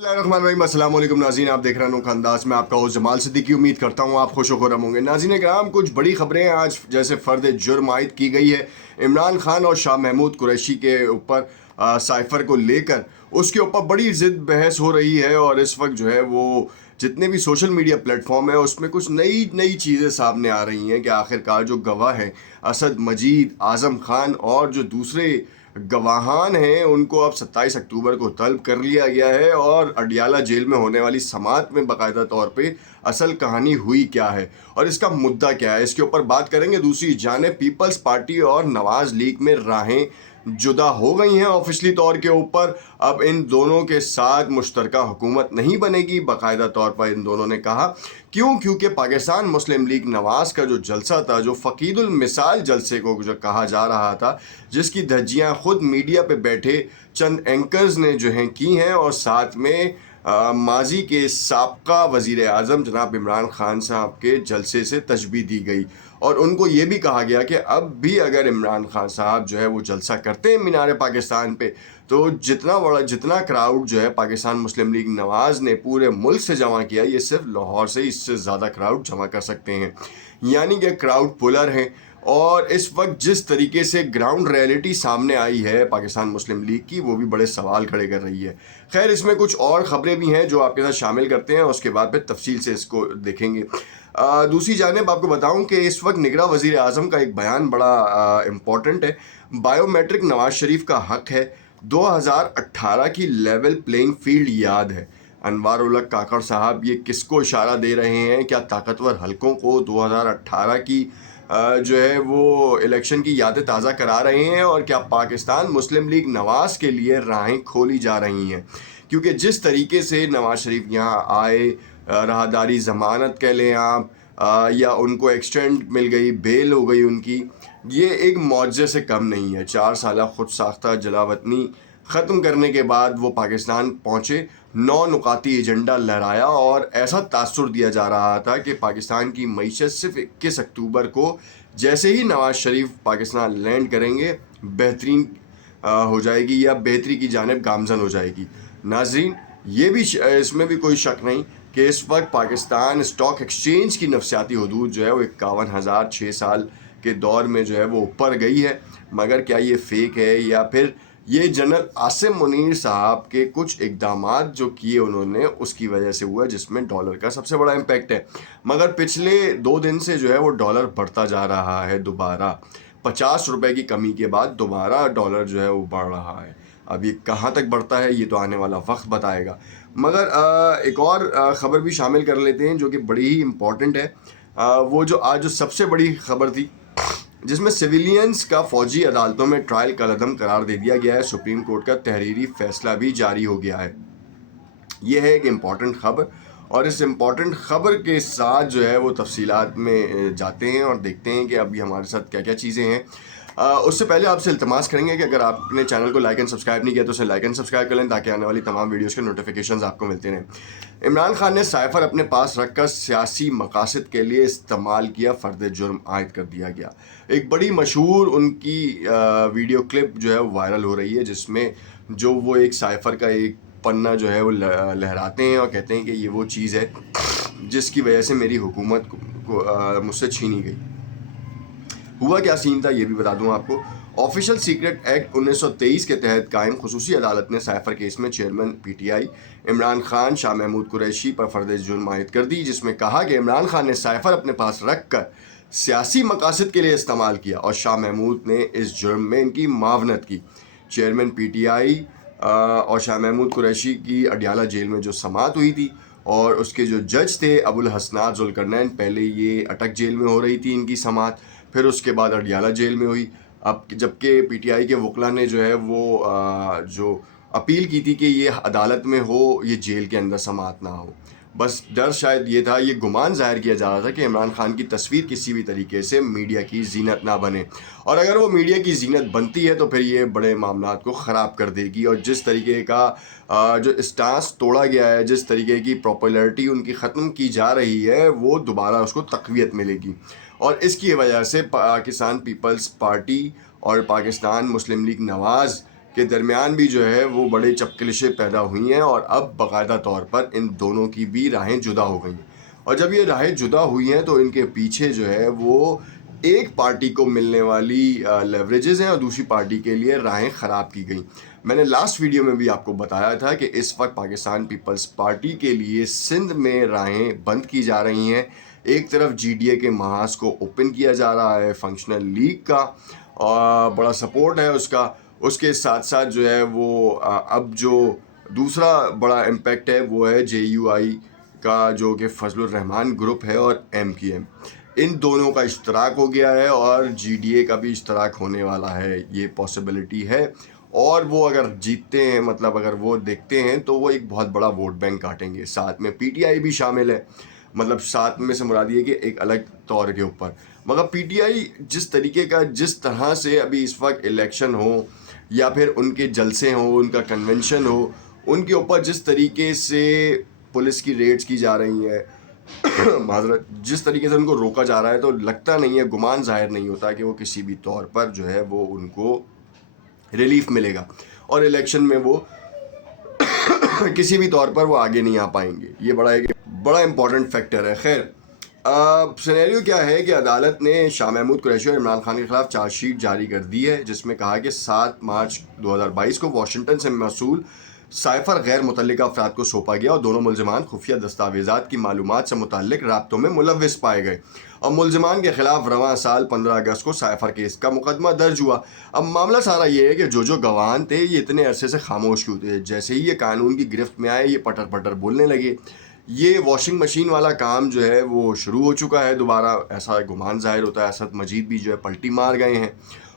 अस्सलाम वालेकुम नाज़रीन, आप देख रहे हैं अनोखा अंदाज में आपका होस्ट जमाल सिद्दीकी। उम्मीद करता हूँ आप खुश खुरम होंगे। नाज़रीन कराम, कुछ बड़ी खबरें आज जैसे फ़र्द जुर्म आयद की गई है इमरान खान और शाह महमूद कुरैशी के ऊपर साइफ़र को लेकर, उसके ऊपर बड़ी ज़िद बहस हो रही है। और इस वक्त जो है वो जितने भी सोशल मीडिया प्लेटफॉर्म है उसमें कुछ नई नई चीज़ें सामने आ रही हैं कि आखिरकार जो गवाह हैं असद मजीद, आज़म खान और जो दूसरे गवाहान हैं उनको अब 27 अक्टूबर को तलब कर लिया गया है और अडियाला जेल में होने वाली समात में बाकायदा तौर पे असल कहानी हुई क्या है और इसका मुद्दा क्या है, इसके ऊपर बात करेंगे। दूसरी जानिब पीपल्स पार्टी और नवाज लीग में राहें जुदा हो गई हैं ऑफिशियली तौर के ऊपर। अब इन दोनों के साथ मुश्तरका हुकूमत नहीं बनेगी, बाकायदा तौर पर इन दोनों ने कहा। क्यों? क्योंकि पाकिस्तान मुस्लिम लीग नवाज का जो जलसा था, जो फ़कीदुल मिसाल जलसे को जो कहा जा रहा था, जिसकी धज्जियाँ ख़ुद मीडिया पे बैठे चंद एंकर्स ने जो हैं की हैं और साथ में माजी के साबका वज़ीर आज़म जनाब इमरान खान साहब के जलसे से तशबीह दी गई और उनको ये भी कहा गया कि अब भी अगर इमरान खान साहब जो है वो जलसा करते हैं मीनार पाकिस्तान पे, तो जितना क्राउड जो है पाकिस्तान मुस्लिम लीग नवाज़ ने पूरे मुल्क से जमा किया, ये सिर्फ लाहौर से इससे ज़्यादा क्राउड जमा कर सकते हैं। यानी कि क्राउड पुलर हैं। और इस वक्त जिस तरीके से ग्राउंड रियलिटी सामने आई है पाकिस्तान मुस्लिम लीग की, वो भी बड़े सवाल खड़े कर रही है। खैर, इसमें कुछ और ख़बरें भी हैं जो आपके साथ शामिल करते हैं, उसके बाद फिर तफसील से इसको देखेंगे। दूसरी जानिब आपको बताऊं कि इस वक्त निगरां वज़ीर आज़म का एक बयान बड़ा इम्पॉर्टेंट है। बायोमेट्रिक नवाज शरीफ का हक है, 2018 की लेवल प्लेइंग फील्ड याद है। अनवार उल हक काकड़ साहब ये किसको इशारा दे रहे हैं? क्या ताकतवर हलकों को 2018 की जो है वो इलेक्शन की यादें ताज़ा करा रहे हैं? और क्या पाकिस्तान मुस्लिम लीग नवाज़ के लिए राहें खोली जा रही हैं? क्योंकि जिस तरीके से नवाज शरीफ यहाँ आए, राहदारी ज़मानत कह लें आप, या उनको एक्सटेंड मिल गई, बेल हो गई उनकी, ये एक मौजज़े से कम नहीं है। 4 साल खुद साख्ता जलावतनी ख़त्म करने के बाद वो पाकिस्तान पहुँचे, 9 नुकाती एजेंडा लहराया और ऐसा तासुर दिया जा रहा था कि पाकिस्तान की मईशत सिर्फ 21 अक्टूबर को जैसे ही नवाज शरीफ पाकिस्तान लैंड करेंगे बेहतरीन हो जाएगी या बेहतरी की जानिब गामजन हो जाएगी। नाजरीन, ये भी इसमें भी कोई शक नहीं कि इस वक्त पाकिस्तान स्टॉक एक्सचेंज की नफसियाती हदूद जो है वो 51,000 6 साल के दौर में जो है वो ऊपर गई है। मगर क्या ये फेक है या फिर ये जनरल आसिम मुनीर साहब के कुछ इकदामात जो किए उन्होंने उसकी वजह से हुआ, जिसमें डॉलर का सबसे बड़ा इम्पैक्ट है। मगर पिछले 2 दिन से जो है वो डॉलर बढ़ता जा रहा है। दोबारा 50 रुपए की कमी के बाद दोबारा डॉलर जो है वो बढ़ रहा है। अब ये कहाँ तक बढ़ता है ये तो आने वाला वक्त बताएगा। मगर एक और ख़बर भी शामिल कर लेते हैं जो कि बड़ी ही इम्पॉर्टेंट है। वो जो आज जो सबसे बड़ी खबर थी जिसमें सिविलियंस का फ़ौजी अदालतों में ट्रायल कलअदम करार दे दिया गया है। सुप्रीम कोर्ट का तहरीरी फैसला भी जारी हो गया है। ये है एक इम्पॉर्टेंट ख़बर और इस इम्पॉर्टेंट ख़बर के साथ जो है वो तफसीलात में जाते हैं और देखते हैं कि अभी हमारे साथ क्या क्या चीज़ें हैं। उससे पहले आपसे इल्तमास करेंगे कि अगर आपने चैनल को लाइक एंड सब्सक्राइब नहीं किया तो उसे लाइक एंड सब्सक्राइब कर लें ताकि आने वाली तमाम वीडियोज़ के नोटिफिकेशंस आपको मिलते रहें। इमरान खान ने साइफ़र अपने पास रखकर सियासी मकासद के लिए इस्तेमाल किया, फ़र्द जुर्म आयद कर दिया गया। एक बड़ी मशहूर उनकी वीडियो क्लिप जो है वो वायरल हो रही है, जिसमें जो वो एक साइफ़र का एक पन्ना जो है वो लहराते हैं और कहते हैं कि ये वो चीज़ है जिसकी वजह से मेरी हुकूमत को मुझसे छीनी गई। हुआ क्या सीन था ये भी बता दूं आपको। ऑफिशियल सीक्रेट एक्ट 1923 के तहत कायम खुसूसी अदालत ने साइफ़र केस में चेयरमैन पीटीआई इमरान खान, शाह महमूद कुरैशी पर फ़र्द जुर्म आयद कर दी, जिसमें कहा कि इमरान खान ने साइफ़र अपने पास रख कर सियासी मकासद के लिए इस्तेमाल किया और शाह महमूद ने इस जुर्म में इनकी मावनत की। चेयरमैन पीटीआई और शाह महमूद कुरैशी की अडियाला जेल में जो समात हुई थी और उसके जो जज थे अबुल हसनात ज़ुल्करनैन, पहले ये अटक जेल में हो रही थी इनकी समात, फिर उसके बाद अडियाला जेल में हुई। अब जबकि पीटीआई के वकला ने जो है वो जो अपील की थी कि ये अदालत में हो, ये जेल के अंदर समात ना हो। बस डर शायद ये था, ये गुमान ज़ाहिर किया जा रहा था कि इमरान खान की तस्वीर किसी भी तरीके से मीडिया की जीनत ना बने, और अगर वो मीडिया की जीनत बनती है तो फिर ये बड़े मामलात को ख़राब कर देगी। और जिस तरीके का जो स्टांस तोड़ा गया है, जिस तरीके की पॉपुलैरिटी उनकी ख़त्म की जा रही है, वो दोबारा उसको तक़वियत मिलेगी। और इसकी वजह से पाकिस्तान पीपल्स पार्टी और पाकिस्तान मुस्लिम लीग नवाज़ کے درمیان بھی جو ہے وہ بڑے چپکلشیں پیدا ہوئی ہیں، اور اب باقاعدہ طور پر ان دونوں کی بھی راہیں جدا ہو گئی ہیں. اور جب یہ راہیں جدا ہوئی ہیں تو ان کے پیچھے جو ہے وہ ایک پارٹی کو ملنے والی لیوریجز ہیں اور دوسری پارٹی کے لیے راہیں خراب کی گئیں. میں نے لاسٹ ویڈیو میں بھی آپ کو بتایا تھا کہ اس وقت پاکستان پیپلز پارٹی کے لیے سندھ میں راہیں بند کی جا رہی ہیں. ایک طرف جی ڈی اے کے محاذ کو اوپن کیا جا رہا ہے فنکشنل لیگ کا، اور بڑا سپورٹ ہے اس کا. اس کے ساتھ ساتھ جو ہے وہ اب جو دوسرا بڑا امپیکٹ ہے وہ ہے جے یو آئی کا، جو کہ فضل الرحمان گروپ ہے، اور ایم کی ایم. ان دونوں کا اشتراک ہو گیا ہے، اور جی ڈی اے کا بھی اشتراک ہونے والا ہے. یہ پاسبلٹی ہے، اور وہ اگر جیتتے ہیں، مطلب اگر وہ دیکھتے ہیں تو وہ ایک بہت بڑا ووٹ بینک کاٹیں گے. ساتھ میں پی ٹی آئی بھی شامل ہے، مطلب ساتھ میں سے مراد یہ کہ ایک الگ طور کے اوپر. مگر پی ٹی آئی جس طرح سے ابھی اس وقت الیکشن ہو یا پھر ان کے جلسے ہوں، ان کا کنونشن ہو، ان کے اوپر جس طریقے سے پولیس کی ریڈز کی جا رہی ہیں، معذرت، جس طریقے سے ان کو روکا جا رہا ہے، تو لگتا نہیں ہے، گمان ظاہر نہیں ہوتا کہ وہ کسی بھی طور پر جو ہے وہ ان کو ریلیف ملے گا، اور الیکشن میں وہ کسی بھی طور پر وہ آگے نہیں آ پائیں گے. یہ بڑا امپورٹنٹ فیکٹر ہے. خیر، اب سینیریو کیا ہے کہ عدالت نے شاہ محمود قریشی اور عمران خان کے خلاف چارج شیٹ جاری کر دی ہے، جس میں کہا کہ 7 مارچ 2022 کو واشنگٹن سے موصول سائفر غیر متعلقہ افراد کو سونپا گیا، اور دونوں ملزمان خفیہ دستاویزات کی معلومات سے متعلق رابطوں میں ملوث پائے گئے. اور ملزمان کے خلاف رواں سال 15 اگست کو سائفر کیس کا مقدمہ درج ہوا. اب معاملہ سارا یہ ہے کہ جو گواہان تھے یہ اتنے عرصے سے خاموش کیوں تھے. جیسے ہی یہ قانون کی گرفت میں آئے، یہ پٹر پٹر بولنے لگے. یہ واشنگ مشین والا کام جو ہے وہ شروع ہو چکا ہے دوبارہ، ایسا گمان ظاہر ہوتا ہے. اسد مجید بھی جو ہے پلٹی مار گئے ہیں،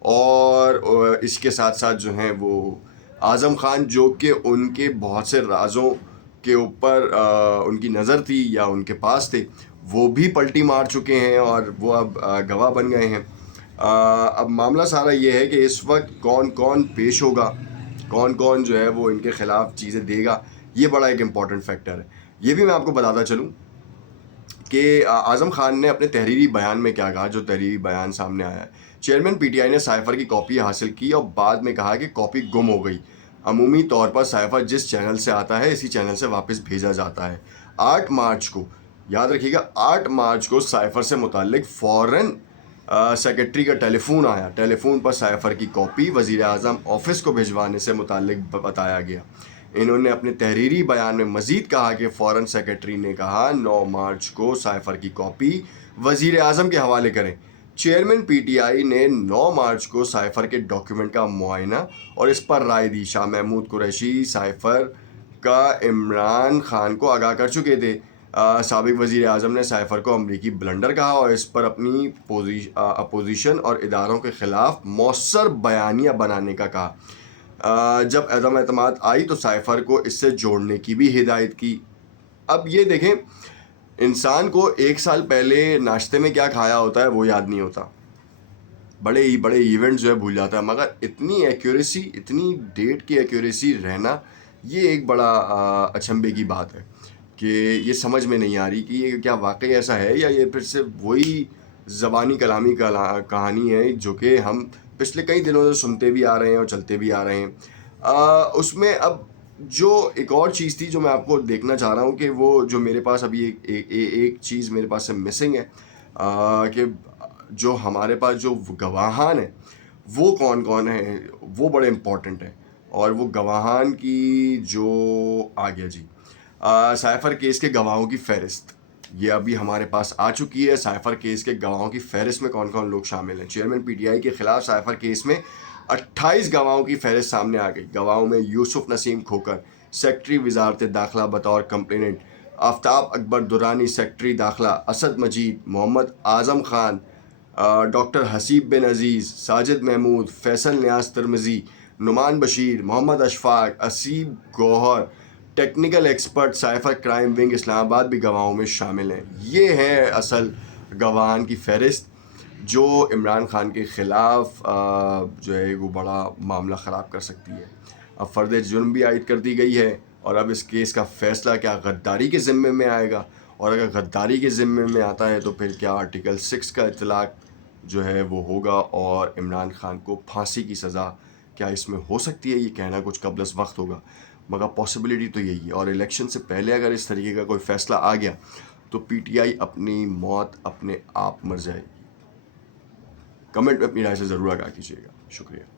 اور اس کے ساتھ ساتھ جو ہیں وہ اعظم خان، جو کہ ان کے بہت سے رازوں کے اوپر ان کی نظر تھی یا ان کے پاس تھے، وہ بھی پلٹی مار چکے ہیں، اور وہ اب گواہ بن گئے ہیں. اب معاملہ سارا یہ ہے کہ اس وقت کون کون پیش ہوگا، کون کون جو ہے وہ ان کے خلاف چیزیں دے گا. یہ بڑا ایک امپورٹنٹ فیکٹر ہے. یہ بھی میں آپ کو بتاتا چلوں کہ اعظم خان نے اپنے تحریری بیان میں کیا کہا، جو تحریری بیان سامنے آیا ہے. چیئرمین پی ٹی آئی نے سائفر کی کاپی حاصل کی اور بعد میں کہا کہ کاپی گم ہو گئی. عمومی طور پر سائفر جس چینل سے آتا ہے اسی چینل سے واپس بھیجا جاتا ہے. 8 مارچ کو، یاد رکھیے گا، 8 مارچ کو سائفر سے متعلق فوراً سیکرٹری کا ٹیلی فون آیا. ٹیلی فون پر سائفر کی کاپی وزیر اعظم آفس کو بھجوانے سے متعلق بتایا گیا. انہوں نے اپنے تحریری بیان میں مزید کہا کہ فوراً سیکرٹری نے کہا 9 مارچ کو سائفر کی کاپی وزیر اعظم کے حوالے کریں. چیئرمین پی ٹی آئی نے 9 مارچ کو سائفر کے ڈاکیومنٹ کا معائنہ اور اس پر رائے دی. شاہ محمود قریشی سائفر کا عمران خان کو آگاہ کر چکے تھے. سابق وزیر اعظم نے سائفر کو امریکی بلنڈر کہا اور اس پر اپنی اپوزیشن اور اداروں کے خلاف مؤثر بیانیہ بنانے کا کہا. جب عدم اعتماد آئی تو سائفر کو اس سے جوڑنے کی بھی ہدایت کی. اب یہ دیکھیں، انسان کو 1 سال پہلے ناشتے میں کیا کھایا ہوتا ہے وہ یاد نہیں ہوتا، بڑے ایونٹ جو ہے بھول جاتا ہے، مگر اتنی ایکیوریسی، اتنی ڈیٹ کی ایکیوریسی رہنا، یہ ایک بڑا اچنبے کی بات ہے کہ یہ سمجھ میں نہیں آ رہی کہ یہ کیا واقعی ایسا ہے، یا یہ پھر سے وہی زبانی کلامی کہانی ہے جو کہ ہم پچھلے کئی دنوں سے سنتے بھی آ رہے ہیں اور چلتے بھی آ رہے ہیں. اس میں اب جو ایک اور چیز تھی جو میں آپ کو دیکھنا چاہ رہا ہوں کہ وہ جو میرے پاس ابھی ایک چیز میرے پاس سے مسنگ ہے، کہ جو ہمارے پاس جو گواہان ہیں وہ کون کون ہیں، وہ بڑے امپورٹنٹ ہیں. اور وہ گواہان کی جو آگیا جی سائفر کیس کے گواہوں کی فہرست یہ ابھی ہمارے پاس آ چکی ہے. سائفر کیس کے گواہوں کی فہرست میں کون کون لوگ شامل ہیں. چیئرمین پی ٹی آئی کے خلاف سائفر کیس میں 28 گواہوں کی فہرست سامنے آ گئی. گواہوں میں یوسف نسیم کھوکر، سیکرٹری وزارت داخلہ بطور کمپلیننٹ، آفتاب اکبر درانی، سیکرٹری داخلہ، Asad Majeed, Muhammad Azam Khan, doctor Haseeb bin Aziz, Sajid Mahmood, Faisal Niaz Tirmizi, Noman Bashir, Muhammad Ishfaq, Aseeb Gohar, technical expert cipher crime wing Islamabad بھی گواہوں میں شامل ہیں. یہ ہے اصل گواہان کی فہرست جو عمران خان کے خلاف جو ہے وہ بڑا معاملہ خراب کر سکتی ہے. اب فرد جرم بھی عائد کر دی گئی ہے، اور اب اس کیس کا فیصلہ کیا غداری کے ذمے میں آئے گا، اور اگر غداری کے ذمے میں آتا ہے تو پھر کیا آرٹیکل 6 کا اطلاق جو ہے وہ ہوگا اور عمران خان کو پھانسی کی سزا کیا اس میں ہو سکتی ہے؟ یہ کہنا کچھ قبل از وقت ہوگا، مگر پاسبلٹی تو یہی ہے. اور الیکشن سے پہلے اگر اس طریقے کا کوئی فیصلہ آ گیا تو پی ٹی آئی اپنی موت اپنے آپ مر جائے گی. کمنٹ میں اپنی رائے سے ضرور آگاہ کیجیے گا. شکریہ.